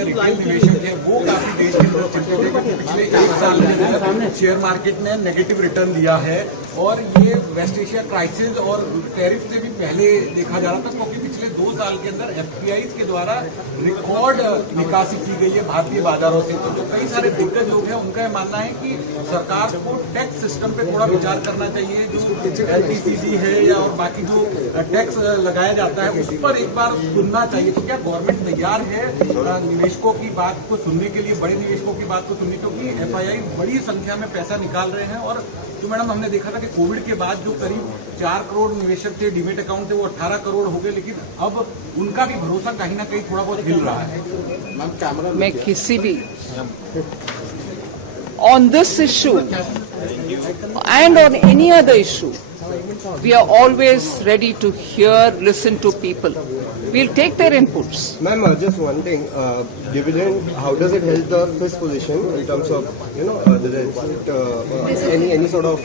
संख्या रिटेल निवेशक है वो काफी देश के अंदर चिंतित है क्योंकि पिछले 1 साल के अंदर शेयर मार्केट ने नेगेटिव रिटर्न दिया है और ये वेस्ट एशिया क्राइसिस और टैरिफ से भी पहले देखा जा रहा था क्योंकि पिछले 2 साल के अंदर एफपीआईज के द्वारा रिकॉर्ड निकासी की गई है भारतीय बाजारों से। तो जो कई सारे दिग्गज लोग हैं उनका यह मानना है कि सरकार को टैक्स सिस्टम पे थोड़ा विचार करना चाहिए, जो एलटीसीसी है या और बाकी जो टैक्स लगाया जाता है उस पर एक बार सुनना चाहिए। तो क्या गवर्नमेंट तैयार है निवेशकों की बात को सुनने के लिए, बड़े निवेशकों की बात को सुनने, क्योंकि एफआईआई बड़ी संख्या में पैसा निकाल रहे हैं और जो मैडम हमने देखा था कि कोविड के बाद जो करीब 4 करोड़ निवेशक थे, डीमेट अकाउंट थे, वो 18 करोड़ हो गए, लेकिन अब उनका भी भरोसा कहीं ना कहीं थोड़ा बहुत हिल रहा है। मैं किसी भी on this issue and on any other issue, we are always ready to hear, listen to people. We'll take their inputs. Ma'am, just one thing. Dividend, how does it help the fifth position in terms of, any sort of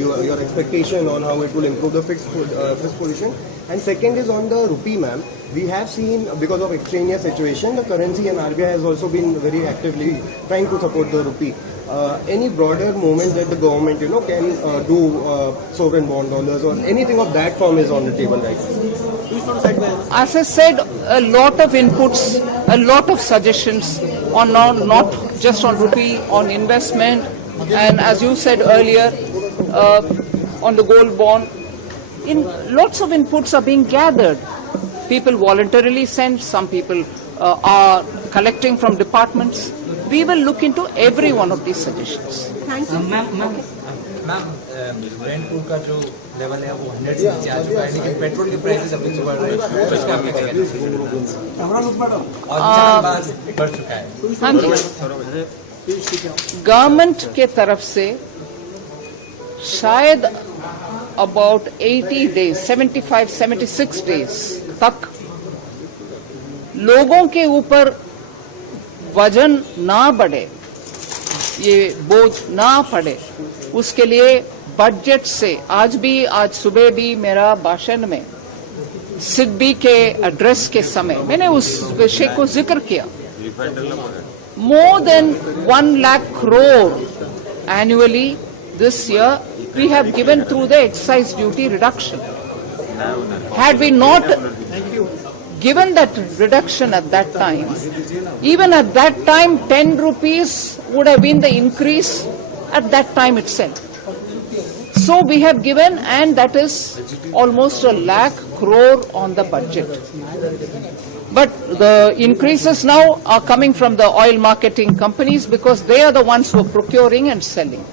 your expectation on how it will improve the fifth position? And second is on the rupee, ma'am. We have seen, because of extraneous situation, the currency and RBI has also been very actively trying to support the rupee. Any broader movement that the government, can do sovereign bond dollars or anything of that form is on the table right now? As I said, a lot of inputs, a lot of suggestions on not just on rupee, on investment, and as you said earlier, on the gold bond. Lots of inputs are being gathered. People voluntarily send, some people are collecting from departments. We will look into every one of these suggestions. Thank you. Ma'am Brent crude का जो लेवल है वो 100 से नीचे आ चुका है, लेकिन पेट्रोल के प्राइसेस अभी बढ़ रहे हैं, तो इसका क्या कहना है? और बढ़ चुका है। हाँ जी, गवर्नमेंट के तरफ से शायद अबाउट 80 डेज, 76 डेज तक लोगों के ऊपर वजन ना बढ़े, ये बोझ ना पड़े, उसके लिए बजट से आज सुबह भी मेरा भाषण में सिडबी के एड्रेस के समय मैंने उस विषय को जिक्र किया। More than 1 lakh crore annually this year we have given through the excise duty reduction. Had we not given that reduction at that time, even at that time 10 rupees would have been the increase at that time itself. So we have given, and that is almost 1 lakh crore on the budget. But the increases now are coming from the oil marketing companies because they are the ones who are procuring and selling.